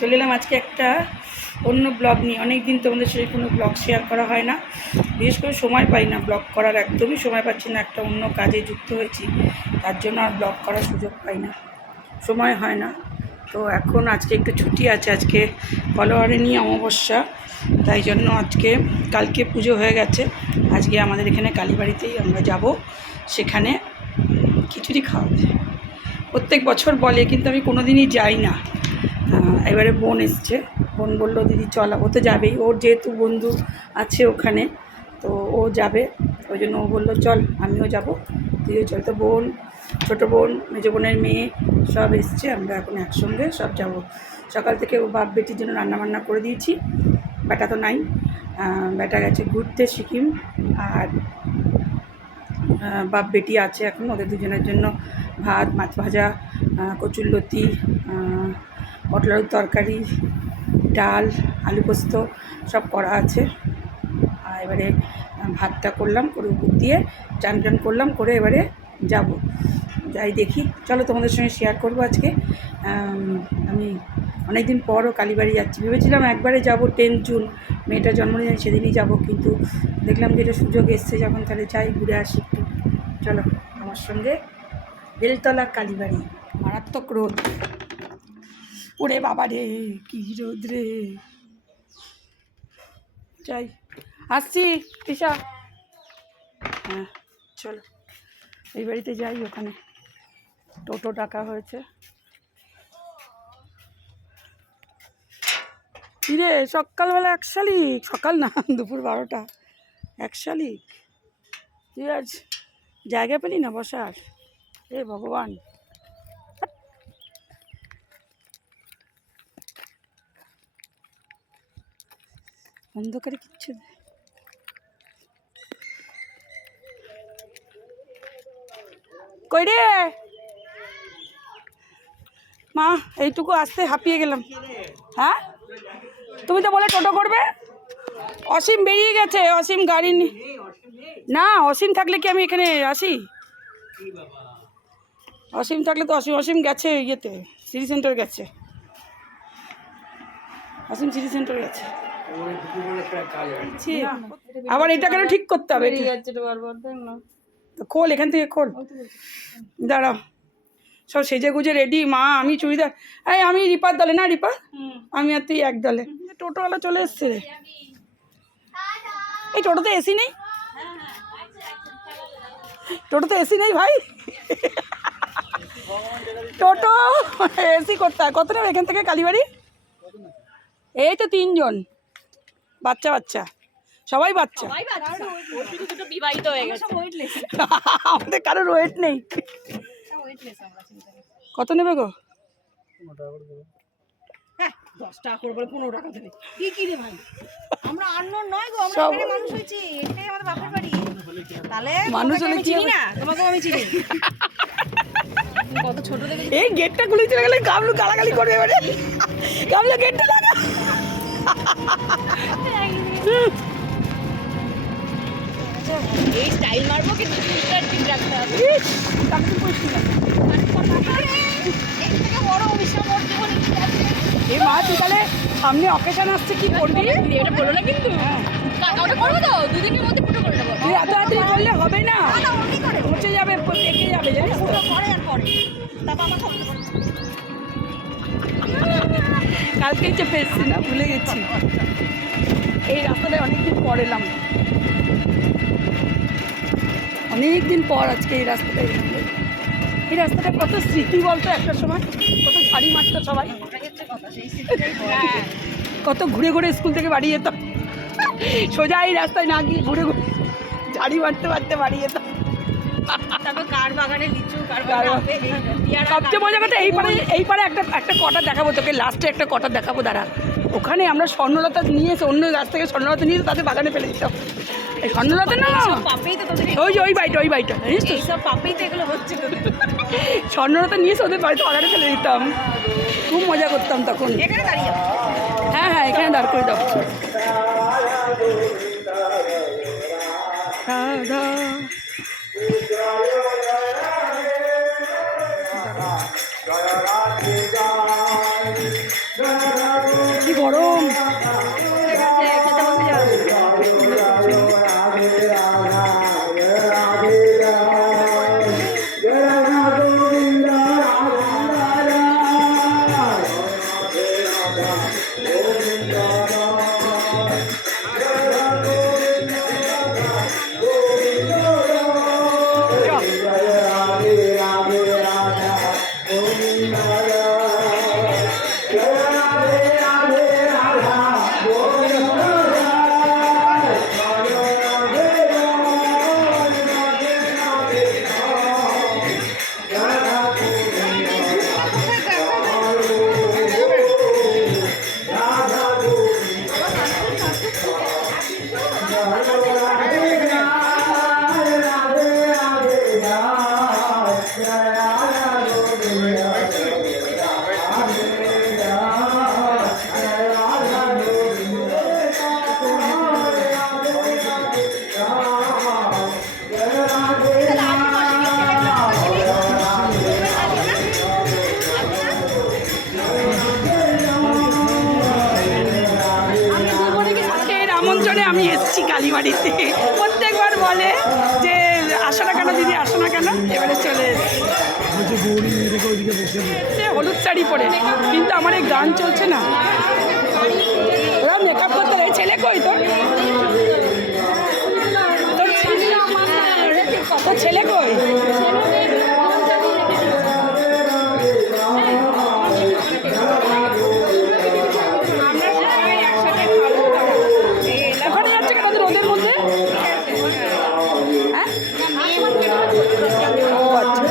চলে এলাম আজকে একটা অন্য ব্লগ নিয়ে। অনেক দিন তোমাদের সাথে কোনো ব্লগ শেয়ার করা হয় না, বিশেষ করে সময় পাই না ব্লগ করার, একদমই সময় পাচ্ছি না। একটা অন্য কাজে যুক্ত হয়েছি, তার জন্য আর ব্লগ করার সুযোগ পাই না, সময় হয় না। তো এখন আজকে একটু ছুটি আছে, আজকে ফলোয়ারে নিয়ে অমাবস্যা, তাই জন্য আজকে কালকে পুজো হয়ে গেছে, আজকে আমাদের এখানে কালীবাড়িতেই আমরা যাব, সেখানে খিচুড়ি খাওয়াবে। প্রত্যেক বছর বলে, কিন্তু আমি কোনো দিনই যাই না। এবারে বোন এসছে, বোন বললো দিদি চল, ও তো যাবেই, ওর যেহেতু বন্ধু আছে ওখানে, তো ও যাবে, ওই জন্য ও বললো চল আমিও যাব, তুইও চল। তো বোন, ছোটো বোন, মেজো বোনের মেয়ে সব এসছে, আমরা এখন একসঙ্গে সব যাব। সকাল থেকে ও বাপ বেটির জন্য রান্নাবান্না করে দিয়েছি, বেটা তো নাই, বেটা গেছে ঘুরতে সিকিম, আর বাপ বেটি আছে এখন, ওদের দুজনের জন্য ভাত, মাছ ভাজা, কচুরলতি, পটল আলুর তরকারি, ডাল, আলু পোস্ত সব করা আছে। আর এবারে ভাতটা করলাম, করে উপর দিয়ে চান টান করলাম, করে এবারে যাব, যাই দেখি। চলো তোমাদের সঙ্গে শেয়ার করবো আজকে। আমি অনেক দিন পরও কালীবাড়ি যাচ্ছি, ভেবেছিলাম একবারে যাব 10 জুন, মেয়েটার জন্মদিন সেদিনই যাব, কিন্তু দেখলাম যে এটা সুযোগ এসছে যখন, তাহলে যাই ঘুরে আসি একটু। চলো আমার সঙ্গে। বেলতলা কালীবাড়ি, মারাত্মক রোদ, ওরে বাবা রে কি রোদ রে। যাই, আসছি তৃষা। হ্যাঁ চলো এই বাড়িতে যাই, ওখানে টোটো ডাকা হয়েছে। কিরে সকালবেলা এক শালিক, সকাল না দুপুর 12টা, এক শালিক, তুই আজ জায়গা পেলি না বসার? এ ভগবান, অন্ধকারে কিচ্ছু কই রে মা, এইটুকু আসতে হাঁপিয়ে গেলাম। হ্যাঁ তুমি তো বলে টোটো করবে, অসীম বেরিয়ে গেছে, অসীম গাড়ি না, অসীম থাকলে কি আমি এখানে আসি? অসীম থাকলে তো অসীম গেছে ইয়েতে, সিটি সেন্টার গেছে, অসীম সিটি সেন্টার গেছে। আবার এটা কেন ঠিক করতে হবে? খোল, এখান থেকে খোল, দাঁড়াও। সব সেজে গুজে রেডি, মা আমি চুড়িদার, এই আমি রিপার দলে না, রিপা আমি আর তুই এক দলে। টোটোওয়ালা চলে এসছে রে, এই টোটোতে এসি নেই, টোটোতে এসি নেই ভাই, টোটো এসি করতে হয়। কত নেবে এখান থেকে কালীবাড়ি? এই তো 3 জন, বাচ্চা বাচ্চা, সবাই বাচ্চা, আমাদের কারোর ওয়েট নেই। কত নেবে গো? 10 টাকা করে বলে 15 টাকা দেবে, কি রে ভাই, আমরা আননোন নয় গো, আমরা এখানে মানুষ হয়েছি, এটাই আমাদের বাপের বাড়ি, তাহলে মানুষ হলে কি চিনি না, তোমাকেও আমি চিনি। কত ছোট থেকে এই গেটটা খুলে চলে গেলে গাবলু গালাগালি করবে, এবারে গাবলু গেটটা লাগা, এই স্টাইল মারবো কি দুটার দিন রাখতে হবে, তাকে তো পয়সা না এর থেকে বড় অভিশাপ ওর জীবনে কি আছে? এই মা তুই তাহলে সামনে অকেশন আসছে, কি করবি? এটা বলো না কিন্তু, ওটা করবো তো, দুদিনের মধ্যে পুরো করে দেবো। তুই এত তাড়াতাড়ি করলে হবে না, পৌঁছে যাবে, পেকে যাবে, জানিস তো? পরে আর পরে তারপর আমার কালকেই চেপে এসছি না, ভুলে গেছি। এই রাস্তাটায় অনেকদিন পর এলাম, অনেকদিন পর আজকে এই রাস্তাটায় এলাম। এই রাস্তাটা কত স্মৃতি বলতো, একটা সময় কত ঝাড়ি মারতো সবাই, কত ঘুরে ঘুরে স্কুল থেকে বাড়ি যেতাম, সোজা এই রাস্তায় না গিয়ে ঘুরে ঘুরে ঝাড়ি মারতে মারতে বাড়ি যেতাম। সবচেয়ে মজা কথা, এই পারে একটা কটা দেখাবো তোকে, লাস্টে একটা কটা দেখাবো, দাঁড়া। ওখানে আমরা স্বর্ণলতা নিয়ে এসে, অন্য গাছ থেকে স্বর্ণলতা নিয়ে এসে তাদের বাগানে ফেলে দিতাম। এই স্বর্ণলতা না, ওই বাড়িটা জানিস তো, সব পাপেই তো এগুলো হচ্ছে। স্বর্ণলতা নিয়ে এসে ওদের বাড়িতে বাগানে ফেলে দিতাম, খুব মজা করতাম তখন। হ্যাঁ হ্যাঁ, এখানে দাঁড় করে দাও। গরম। আমন্ত্রণে আমি এসেছি কালীবাড়িতে। প্রত্যেকবার বলে যে আসো না কেন দিদি, আসো না কেন, এবারে চলে এসেছে হলুদ শাড়ি পরে। কিন্তু আমার এই গান চলছে না, ওরা মেকআপ করতে লাগে। ছেলে কই তোর? তোর ছেলে কই? ওখানে যাচ্ছে কেন রোদের মধ্যে? হ্যাঁ, ও আচ্ছা।